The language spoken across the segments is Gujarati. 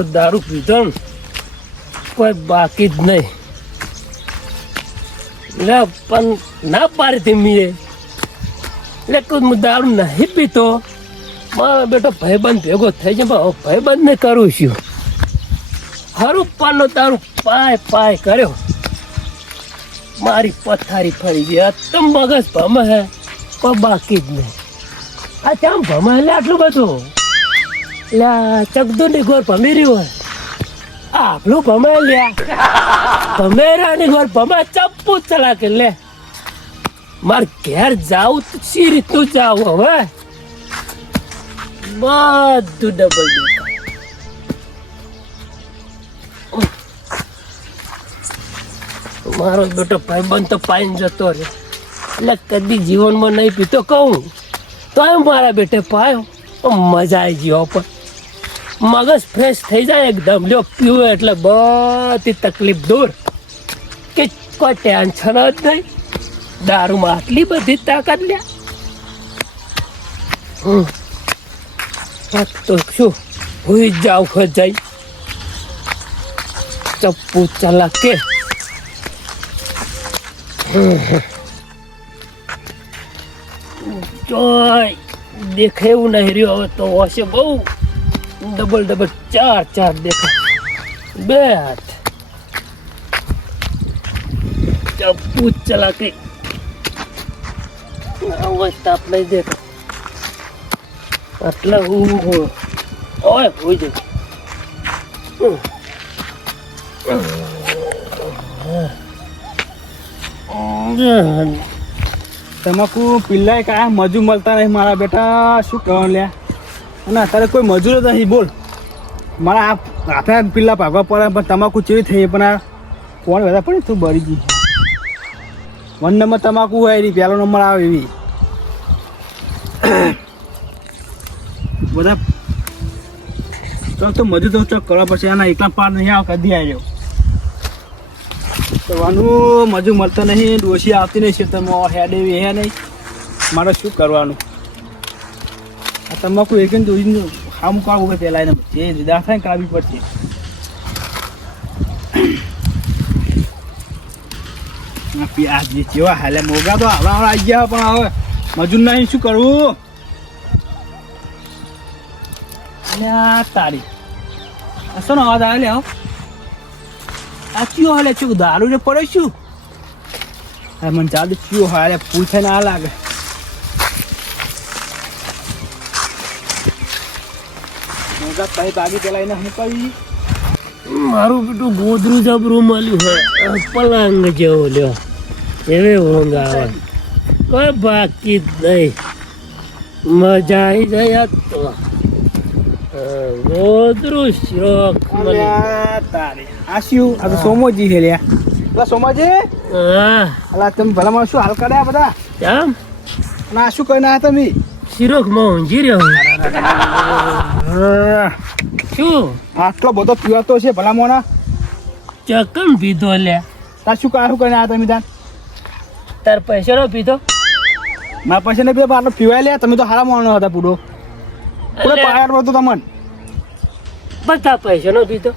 તો દારૂ પીધો ને કોઈ બાકી જ નહીં. એટલે પણ ના પાડતી મીએ એટલે હું દારૂ નહીં પીતો. મારો બેટો ભાઈબંધ ભેગો થઈ જાય ભાઈબંધ ને કરું છું. હરું પાનો દારૂ પાય પાય કર્યો મારી પથારી ફરી ગઈ. તો મગજ ભમે હે કોઈ બાકી જ નહીં. આ ચામ ભમે એટલે આટલું બધું એટલે ચકદો ની ગોર ભમી રહ્યું હોય આપણું ભમે લ્યા ભમેરાની ગોર ભમે ચપ્પુ ચલાકે લે. મારે ઘેર જાવું તો સી રીતનું જાવું હવે બધું ડબલ મારો બેટો ભાઈબંધ તો પાઈને જતો રહે એટલે કદી જીવનમાં નહીં પીતો કહું તો એમ મારા બેટે પાયો તો મજા આવી ગયો. પણ મગજ ફ્રેશ થઈ જાય એકદમ. લ્યો પીવું એટલે બધી તકલીફ દૂર કે કોઈ ટેન્શન જ નહીં. દારૂમાં આટલી બધી તાકાત લ્યા તો શું હુઈ જાવ ખજાઈ ચપ્પુ ચલાકે. જોય દેખે એવું નહીં રહ્યો હવે તો હશે બહુ ડબલ ડબલ ચાર ચાર દેખાય. બે હાથ ચપ્પુ ચલાકે તાપ નહીં દેખા એટલે હું ઓય હોઈ જાય. તમાકુ પિલ્લાય કાંઈ મજૂર મળતા નહીં મારા બેટા. શું કહેવાનું લ્યા અને અત્યારે કોઈ મજૂર જ નહીં. બોલ મારા આ હાથે પિલ્લા ભાગવા પડે પણ તમાકુ ચેવી થઈ પણ આ કોણ બધા પડે તું બળી ગઈ. 1 નંબર તમાકુ હોય એની પહેલો નંબર આવે એવી બધા તો મજૂર તો ચોક કરવા પછી આના એકલા પાર નહીં આવે કદી આવ્યો કરવાનું. મજૂર મળતા નહીં ડોસી આવતી નહીં ખેતરમાં હેડ એવી હે નહીં. મારે શું કરવાનું આ તમાકુ એક દોરીને ખામ કાઢવું પહેલાં એને જે જુદા થાય ને કાઢવી પડશે. આ જે કેવા હાલે મોગા તો આવડા આવી ગયા પણ હવે મજૂર નહીં શું કરવું. તારી શું અવાજ આવે લે આવો આ ચિયો હાલે છું દારૂ ને પડે શું હા મને ચાલુ ચિયો હાલે પૂછે ના લાગે. મોગા કઈ ભાગી પેલા એને હું કરી મારું બેટું ગોદરું જબરું મળ્યું હોય પલંગ જેવો લ્યો એવે ઊંઘ આવે કોઈ બાકી જ નહીં. મજા આવી જાય તો ગોદરું શોખ તારે આ શું આ તો સોમોજી છે લ્યા. પેલા સોમાજી હા અલા તમે ભલામાં શું હાલ કર્યા બધા કેમ અને આ શું કરીને આવ્યા તમે શિરોખમાં ઊંઘી રહ્યો શું આટલો બધો પીવાતો છે ભલામોના ચકમ પીધો લે. તાર શું કારું કરીને આવ્યા તમે તાર તાર પૈસાનો પીધો મારા પૈસા ને પીવા આટલો પીવાય લે. તમે તો હારા માણો હતા પૂરો પૂરો પાયાર પડતો તમને બધા પૈસાનો પીધો.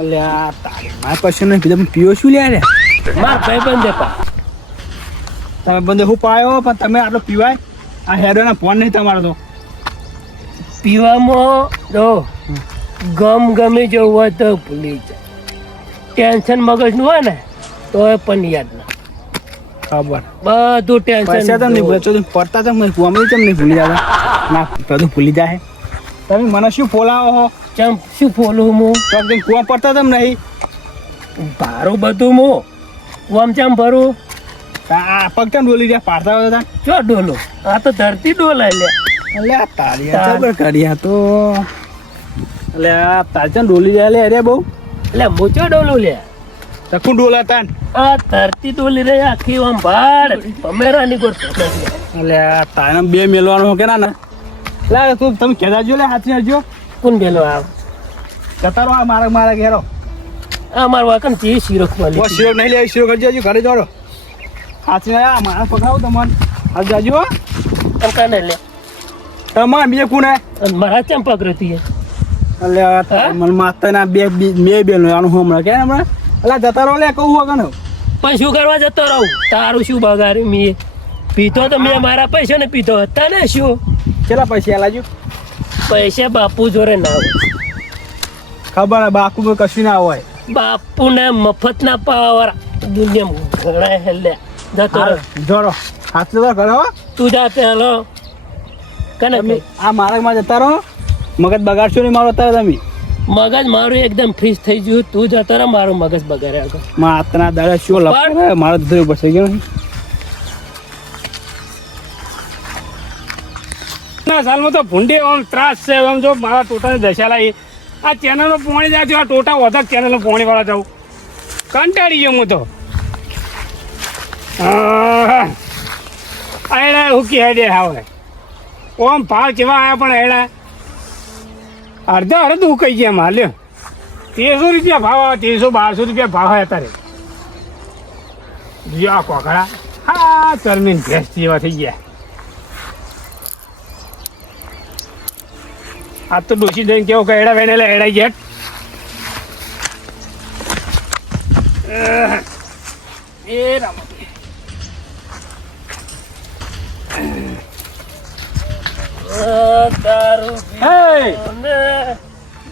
અલ્યા તારે મારા પૈસા નહીં પીધો પણ પીવો શું લે રે માર ભાઈબંધે પા તમે બંને હું પાયો પણ તમે આટલો પીવાય. આ હેડોના ફોન નહીં તમારો તો પીવામાં જો ગમે જેવું હોય તો ભૂલી જાય. ટેન્શન મગજનું હોય ને તો પણ યાદ ના ખબર બધું પૈસા ટેન્શન તમે ભૂલે તો પડતા તો નહીં કુવામાં કેમ નહીં ભૂલી જતા ના બધું ભૂલી જાય. તમે મને શું ફોલાવો હો ચમ શું ફોલું હું તો કુવા પડતા તમે નહીં ભારું બધું હું આમ ચમ ભરું આ પગ કેમ ડોલી રહ્યા પાડતા હતા ચો ડોલો આ તો ધરતી ડોલાય લે. અલ્યા તારી ખબર કર્યા તો અલ્યા તારચન ડોલી જાય લે અરે બહુ એટલે મોચો ડોલું લે તકું ડોલાતા આ ધરતી ડોલી રહી આખી આમ ભાડ ભમેરાની ગોર અલ્યા તારે બે મેલવાનો કે ના લા તું તમે કહેતા જો લે હાથની આવજો કોણ બેલો આવ કતારો આ મારા ઘેરો આ માર વાકન ચી શિરોખ વાલી શિરો નહીં લે શિરો કરજો હજુ ઘરે જોડો હાથની આ મારા પકડાવું તમને હાલ જાજો અંકાને લે તમાર બીજે કોને અને મારા ચમ પકડતી અલ્યા મને માતાના બે બેનો આનું હમણાં કે હમણાં અલા જતા રહો લે કહું વગર પણ શું કરવા જતો રહું? તારું શું બગાડ્યું મેં? પીતો તો મેં મારા પૈસા ને પીતો. તને શું? કેટલા પૈસા લાગ્યું? પૈસા બાપુ જોડે ના હોય. ખબર હે બાપુ કશું ના હોય. બાપુને મફત ના પાવર દુનિયામાં ઘણા હેલ્યા. જતો રહો. જોડો હાથ તો કરો તું જા પેલો. કને કઈ? આ માર્ગમાં જતા રહો, મગજ બગાડશો નહીં મારો અત્યારે તમે. મગજ મારું એકદમ ફ્રીજ થઈ ગયું. તું જતો રહો, મારું મગજ બગાડે આગળ. માતના દાડા શું લપ મારો ધોઈ પડશે ગયો ના સાલમાં તો ભૂંડી આમ ત્રાસ છે. આમ જો મારા ટોટાની દશા લાવી. આ ચેનલનો પોણી જાય છે, આ ટોટા વધક ચેનલનો પોણી વાળા જાઉં કંટાળી ગયો હું તો. એડા હુકી હેડે આવે ઓમ ભાવ કેવા આવ્યા પણ એડા અડધો ઉકાઈ ગયા માલ્યો. 1300 રૂપિયા ભાવ આવે, 1300-1200 રૂપિયા ભાવ આવે અત્યારે. જો આ કોકડા હા ચરમીન ભેંસ જેવા થઈ ગયા. આ તો ડોસી જઈને કેવું કે એડા વેને એડાઈ ગયા. એ રામ દારૂ પીતો ને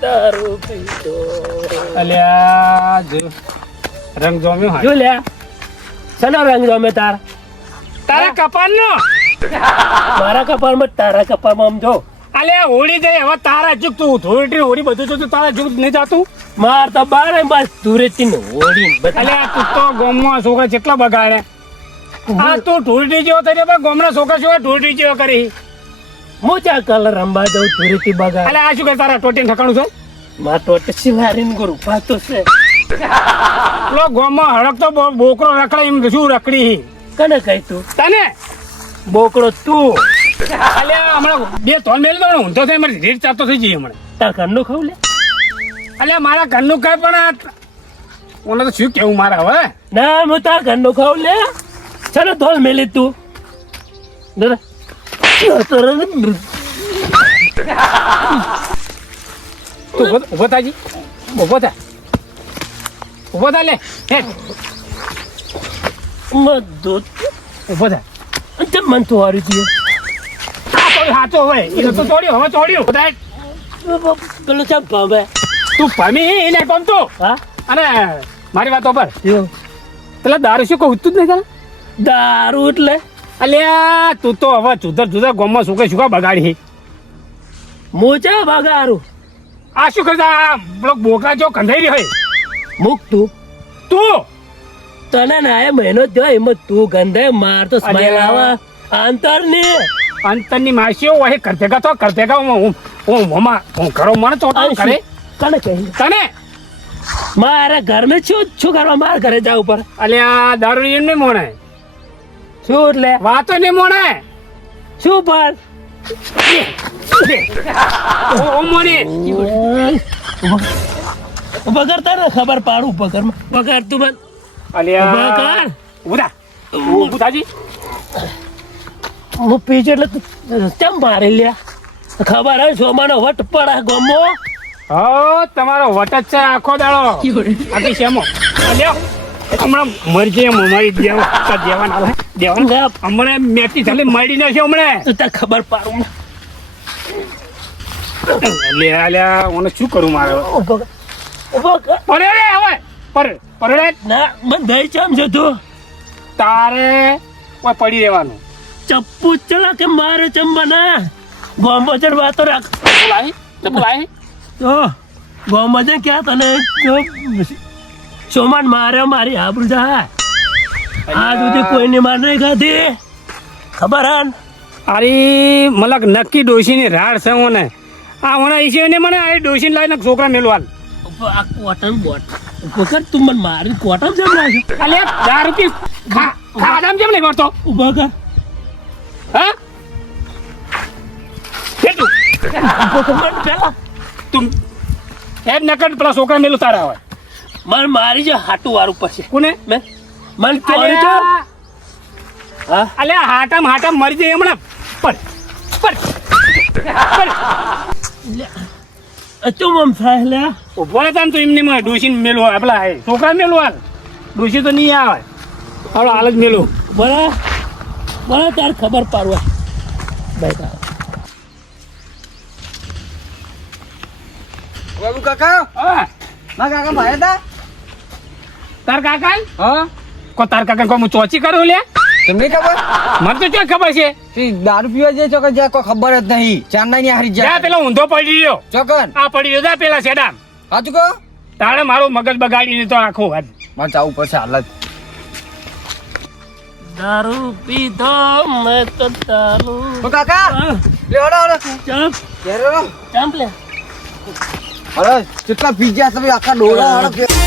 દારૂ પીતો. અલ્યા જો રંગ જોમ્યો હા જો લ્યા સનો રંગ ગમે તારા? તારા કપાળનો. મારા કપાળમાં તારા કપાળમાં આમ જો. અલ્યા હોળી જાય હવે તારા ચૂક તું થોડી હોળી બધું તો તારા ચૂક નહીં જાતું. માર તો બારે બસ દૂરેથી ને ઓડી અલ્યા તું તો ગામમાં છોકરા કેટલા બગાડે. આ તું ઢોલટી જેવો થઈ પણ ગામના છોકરા શું ઢોલટી જેવો કરી. મોચા કલર રંબા દઉં દૂરેથી બગાડ. અલ્યા આ શું કરે તારા ટોટી ઠકાણું છે? માર તો સિલારીન ગુરુ પાતો છે. પેલો ગામમાં હડક તો બોકરો રખડે એમ શું રખડી કને કહી તું? તને બોકડો તું. અલ્યા હમણાં બે ત્રણ મેલ દો ઊંધો થઈ મારી રીત ચાલતો થઈ જઈએ હમણાં. તાર ઘરનું ખાવ લે. અલ્યા મારા ઘરનું કઈ પણ ઓને તો શું કેવું મારા હવે. ના હું તાર ઘરનું ખાવ લે. ચાલો ધોલ મેલી તું. તું ઉભો થાજી ઉભો થા ઉભો થા લે હેઠ ઉભો થા મન તો હારી ગયો. હાચો હવે એ તો તોડ્યો હવે તોડ્યો પેલો ચમ ભાવે તું ભમી એને ગમતો. હા અને મારી વાતો પર જો પેલા દારૂ શું કહું તું જ નહીં તારે. દારૂ એટલે અલ્યા તું તો હવે જુદા ગામમાં શું કઈ શું બગાડી. મોચા બગારું આ શું કરતા પેલો બોકરા જો કંધાઈ રહ્યો હોય મૂક તું. તું તને ના એ મહિનો જ થયો એમાં તું ગંધે માર તો સ્માઈલ આવે અંતર ને અંતરની માસીઓ હોય કરતેગા તો કરતેગા હું ઘરો મને ચોટાડું કરે કને કહી તને મારા ઘર મેં શું કરવા માર ઘરે જાવ ઉપર. અલ્યા દારૂ એમ નહીં મોણે શું એટલે વાતો નહીં મોણે શું પર બગડતા ને ખબર પાડું પકડ પકડ તું મન અલ્યા ઉભા ઉભું હું પીછે એટલે ચમ મારી લ્યા ખબર આવે સોમાનો વટ પડા ગમો. હા તમારો વટ જ છે આખો દાડો આખી શેમો. અલ્યા હમણાં મરી જાય મારી દેવાના હમણાં મેથી ચાલે મળી નાખ્યો હમણાં તું તાર ખબર પાડું. અલ્યા મને શું કરું મારે પરડે હવે પરડે ના મને દઈ ચમ છે તું તારે કોઈ પડી રહેવાનું. ચપ્પુ ચલા કે મારે ચમ બના ગોમો ચડ વાતો રાખ તો ગોમો ચડ ક્યાં તને સોમાન મારે મારી આબરૂ જા આ સુધી કોઈને માર નહીં ખાધી ખબર હન. અરે મલક નક્કી ડોશીની રાડ છે મને આ હોના ઈશે ને મને આ ડોશીને લાવીને છોકરા મેલવાન આ કોટન બોટ પકડ તું મને મારી કોટન જેમ નાખ્યો. અલે 10 રૂપિયા ખાડામ જેમ નહીં કરતો ઉભા કર હા કેટલું પેલા તું હેડ નકડ પેલા છોકરા મેલું તારા હોય મને મારી જે હાટું વાળું પછી કોને મેં મને ચોરી તો હા અલે હાટામ મરી જાય હમણાં પર અચુમ આમ થાય લે ઉભો રહેતા ને તો એમને માં ડોશી મેલો આપલા હે છોકરા મેલો હાલ ડોશી તો નહીં આવે હાલો હાલ જ મેલો બરા તાર ખબર પાડવા બેટા બાબુ કાકા હા ના કાકા ભાઈ હતા તાર કાકા હા કો તાર કાકા કો હું ચોચી કરું લે તમને ખબર મને તો શું ખબર છે દારૂ પીવા જાય ચોકન જ્યાં કોઈ ખબર જ નહીં ચાંદા ની હારી જા જાય પેલો ઊંધો પડી રહ્યો ચોકન આ પડી રહ્યો જા પેલા સેડામ સાચું કહો તારે મારું મગજ બગાડીને તો આખો વાત મારે જવું પડશે હાલત દારૂ પીધો મેં તો દારૂ તો કાકા લે હડો હડો ચાપ ઘેર હડો ચાપ લે હડો કેટલા પી ગયા તમે આખા ડોળા હડો